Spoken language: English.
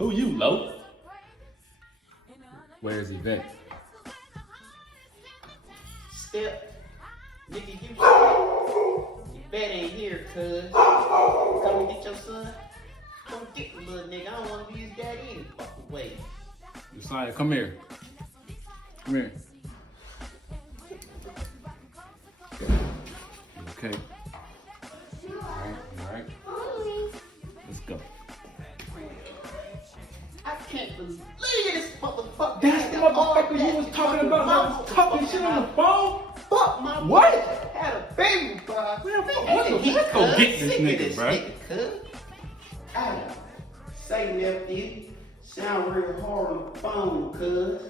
Who you, Lo? Where's Yvette? Step. Nigga, you bet ain't here, cuz. Come and get your son. Come get the little nigga. I don't want to be his daddy any fucking way. Josiah, come here. Come here. Okay. All right. Let's go. I can't believe this motherfucker. That's the motherfucker you was talking about. I was talking shit on the phone. Fuck my What? mother had a baby, bro. Man, what the fuck? Go get this nigga, bro. Say nephew, sound real hard on the phone, cuz.